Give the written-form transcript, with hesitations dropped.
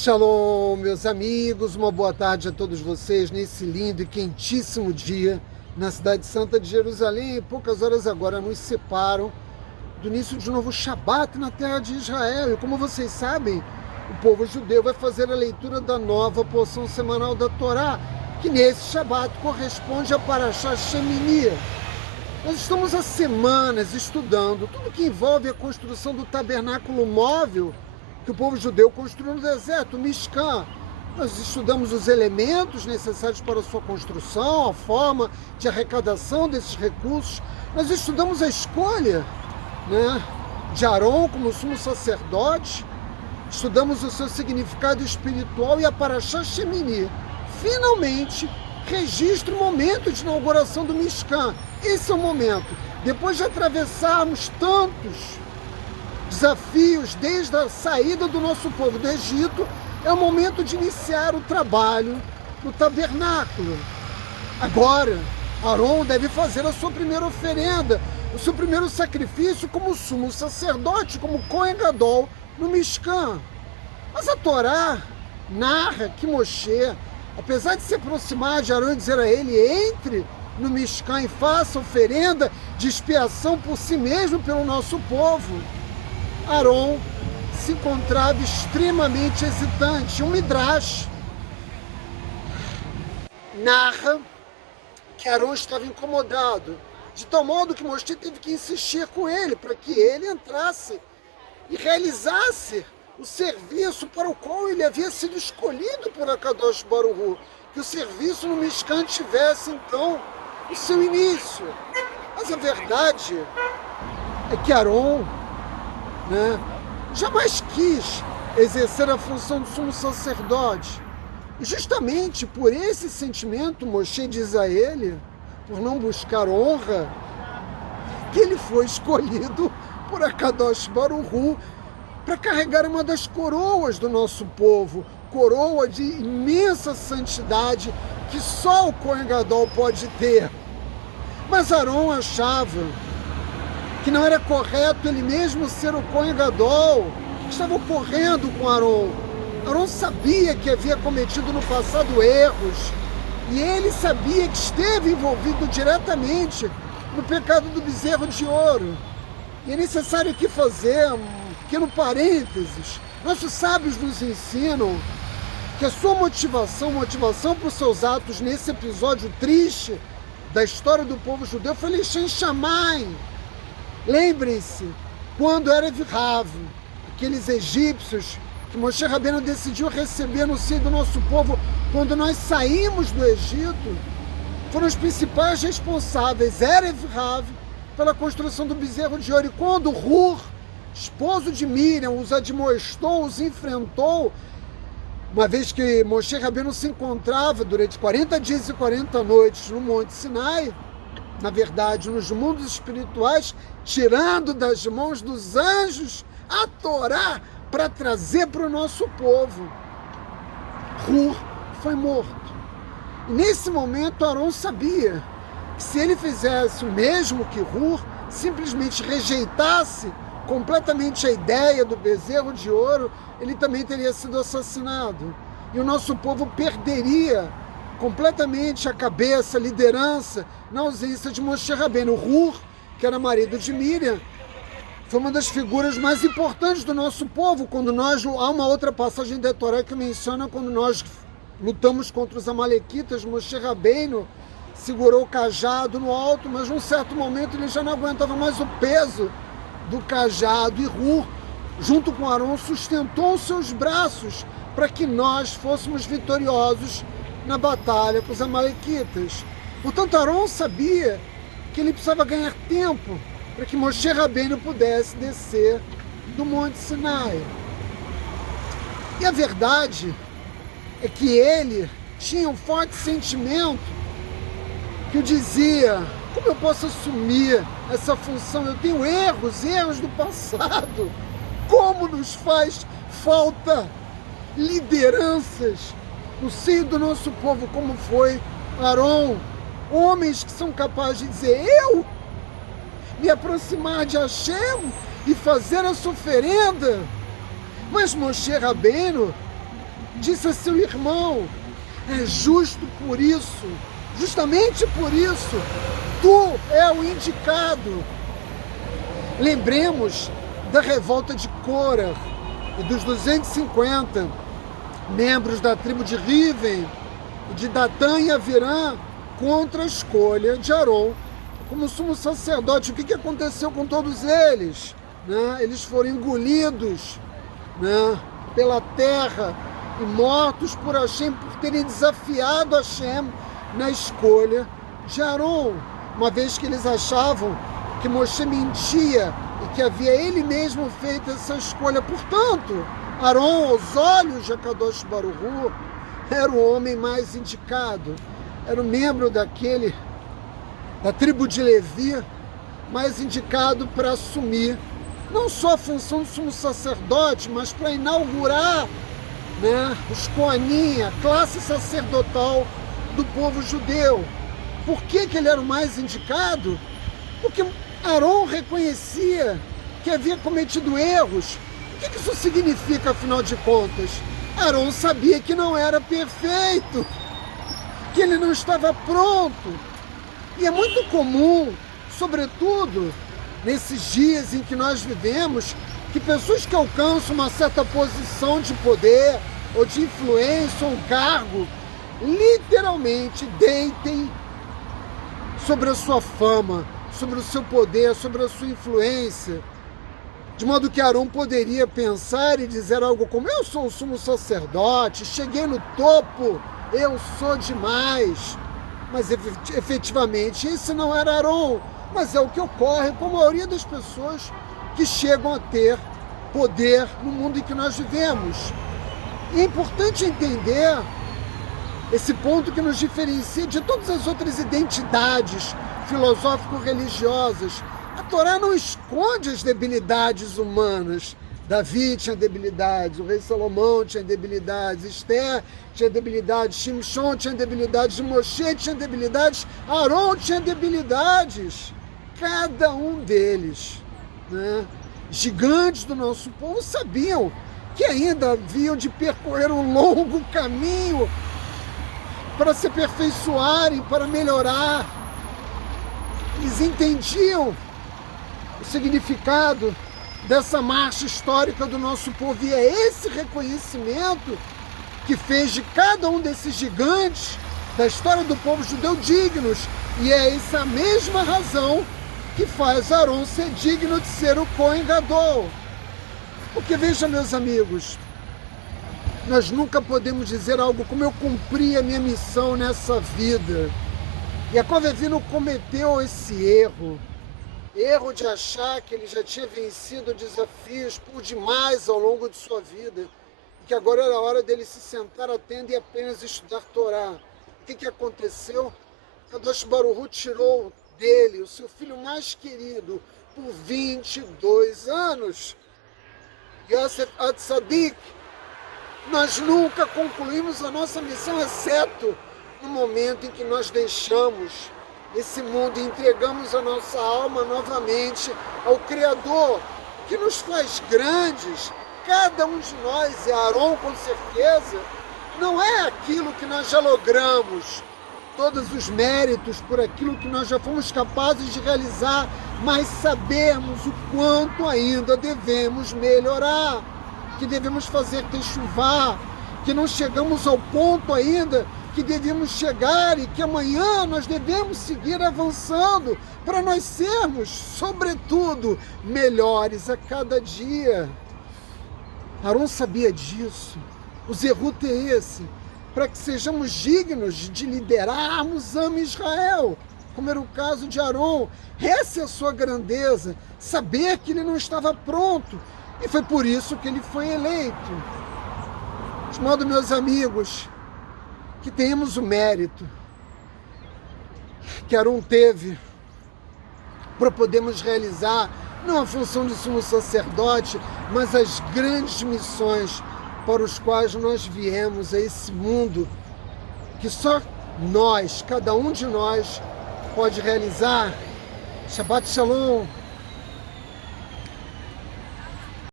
Shalom, meus amigos, uma boa tarde a todos vocês nesse lindo e quentíssimo dia na cidade santa de Jerusalém. E poucas horas agora nos separam do início de um novo Shabat na terra de Israel. E como vocês sabem, o povo judeu vai fazer a leitura da nova porção semanal da Torá, que nesse Shabat corresponde a Parashá Shemini. Nós estamos há semanas estudando tudo que envolve a construção do tabernáculo móvel que o povo judeu construiu no deserto, o Mishkan. Nós estudamos os elementos necessários para a sua construção, a forma de arrecadação desses recursos. Nós estudamos a escolha, de Arão como sumo sacerdote. Estudamos o seu significado espiritual e a Parashá Shemini. Finalmente, registra o momento de inauguração do Mishkan. Esse é o momento. Depois de atravessarmos tantos desafios desde a saída do nosso povo do Egito, é o momento de iniciar o trabalho no tabernáculo. Agora, Arão deve fazer a sua primeira oferenda, o seu primeiro sacrifício como sumo sacerdote, como Kohen Gadol no Mishkan. Mas a Torá narra que Moshe, apesar de se aproximar de Arão e dizer a ele: entre no Mishkan e faça oferenda de expiação por si mesmo pelo nosso povo, Arão se encontrava extremamente hesitante. Um Midrash narra que Arão estava incomodado, de tal modo que Moshe teve que insistir com ele para que ele entrasse e realizasse o serviço para o qual ele havia sido escolhido por Akadosh Baruch Hu, que o serviço no Mishkan tivesse então o seu início. Mas a verdade é que Arão jamais quis exercer a função de sumo sacerdote. E justamente por esse sentimento, Moshe diz a ele, por não buscar honra, que ele foi escolhido por Akadosh Baruch Hu para carregar uma das coroas do nosso povo, coroa de imensa santidade que só o Kohen Gadol pode ter. Mas Arão achava que não era correto ele mesmo ser o Kohen Gadol. Estava ocorrendo com Arão. Arão sabia que havia cometido no passado erros, e ele sabia que esteve envolvido diretamente no pecado do bezerro de ouro. E é necessário aqui fazer um pequeno parênteses. Nossos sábios nos ensinam que a sua motivação para os seus atos nesse episódio triste da história do povo judeu foi Lishem Shamayim. Lembrem-se, quando era Rav, aqueles egípcios que Moshe Rabbeinu decidiu receber no seio do nosso povo quando nós saímos do Egito, foram os principais responsáveis, Erev Rav, pela construção do bezerro de ouro. E quando Hur, esposo de Miriam, os admoestou, os enfrentou, uma vez que Moshe Rabbeinu se encontrava durante 40 dias e 40 noites no Monte Sinai, na verdade, nos mundos espirituais, tirando das mãos dos anjos a Torá para trazer para o nosso povo, Hur foi morto. E nesse momento, Arão sabia que se ele fizesse o mesmo que Hur, simplesmente rejeitasse completamente a ideia do bezerro de ouro, ele também teria sido assassinado. E o nosso povo perderia completamente a cabeça, a liderança, na ausência de Moshe Rabbeinu. Hur, que era marido de Miriam, foi uma das figuras mais importantes do nosso povo. Quando há uma outra passagem da Torá que menciona quando nós lutamos contra os amalequitas, Moshe Rabbeinu segurou o cajado no alto, mas num certo momento ele já não aguentava mais o peso do cajado, e Hur, junto com Arão, sustentou os seus braços para que nós fôssemos vitoriosos na batalha com os amalequitas. Portanto, Arão sabia que ele precisava ganhar tempo para que Moshe Rabbeinu pudesse descer do Monte Sinai. E a verdade é que ele tinha um forte sentimento que o dizia: como eu posso assumir essa função? Eu tenho erros do passado. Como nos faz falta lideranças no seio do nosso povo, como foi Arão. Homens que são capazes de dizer: eu me aproximar de Hashem e fazer essa oferenda. Mas Moshe Rabbeinu disse a seu irmão: é justo por isso, justamente por isso, tu é o indicado. Lembremos da revolta de Cora e dos 250 membros da tribo de Riven e de Datã e Avirã contra a escolha de Aron como sumo sacerdote. O que aconteceu com todos eles? Eles foram engolidos pela terra e mortos por Hashem, por terem desafiado Hashem na escolha de Aron, uma vez que eles achavam que Moshe mentia e que havia ele mesmo feito essa escolha. Portanto, Aron, aos olhos de Akadosh Baruch Hu, era o homem mais indicado, era o membro da tribo de Levi, mais indicado para assumir não só a função de sumo sacerdote, mas para inaugurar os Kohanim, a classe sacerdotal do povo judeu. Por que ele era o mais indicado? Porque Aron reconhecia que havia cometido erros. O que isso significa, afinal de contas? Aron sabia que não era perfeito, que ele não estava pronto. E é muito comum, sobretudo nesses dias em que nós vivemos, que pessoas que alcançam uma certa posição de poder ou de influência ou um cargo, literalmente deitem sobre a sua fama, sobre o seu poder, sobre a sua influência, de modo que Aron poderia pensar e dizer algo como: eu sou o sumo sacerdote, cheguei no topo, eu sou demais. Mas efetivamente esse não era Aron, mas é o que ocorre com a maioria das pessoas que chegam a ter poder no mundo em que nós vivemos. E é importante entender esse ponto que nos diferencia de todas as outras identidades filosófico-religiosas. A Torá não esconde as debilidades humanas. Davi tinha debilidades, o rei Salomão tinha debilidades, Esther tinha debilidades, Shimshon tinha debilidades, Moshe tinha debilidades, Aron tinha debilidades. Cada um deles, gigantes do nosso povo, sabiam que ainda haviam de percorrer um longo caminho para se aperfeiçoarem, para melhorar. Eles entendiam o significado dessa marcha histórica do nosso povo, e é esse reconhecimento que fez de cada um desses gigantes da história do povo judeu dignos, e é essa mesma razão que faz Aron ser digno de ser o Kohen Gadol. Porque veja, meus amigos, nós nunca podemos dizer algo como: eu cumpri a minha missão nessa vida. Yaakov Avinu cometeu esse erro de achar que ele já tinha vencido desafios por demais ao longo de sua vida, e que agora era a hora dele se sentar à tenda e apenas estudar Torá. O que aconteceu? Kadosh Baruch Hu tirou dele o seu filho mais querido por 22 anos. Yosef Atzadik. Nós nunca concluímos a nossa missão, exceto no momento em que nós deixamos esse mundo e entregamos a nossa alma novamente ao Criador, que nos faz grandes. Cada um de nós, e Aron com certeza, não é aquilo que nós já logramos, todos os méritos por aquilo que nós já fomos capazes de realizar, mas sabemos o quanto ainda devemos melhorar, que devemos fazer techuvá, que não chegamos ao ponto ainda que devemos chegar e que amanhã nós devemos seguir avançando para nós sermos, sobretudo, melhores a cada dia. Aron sabia disso. O zerut é esse, para que sejamos dignos de liderarmos Am Israel, como era o caso de Aron. Essa é a sua grandeza, saber que ele não estava pronto, e foi por isso que ele foi eleito. De modo, meus amigos, que tenhamos o mérito que Aron teve para podermos realizar não a função de sumo sacerdote, mas as grandes missões para os quais nós viemos a esse mundo, que só nós, cada um de nós, pode realizar. Shabbat Shalom.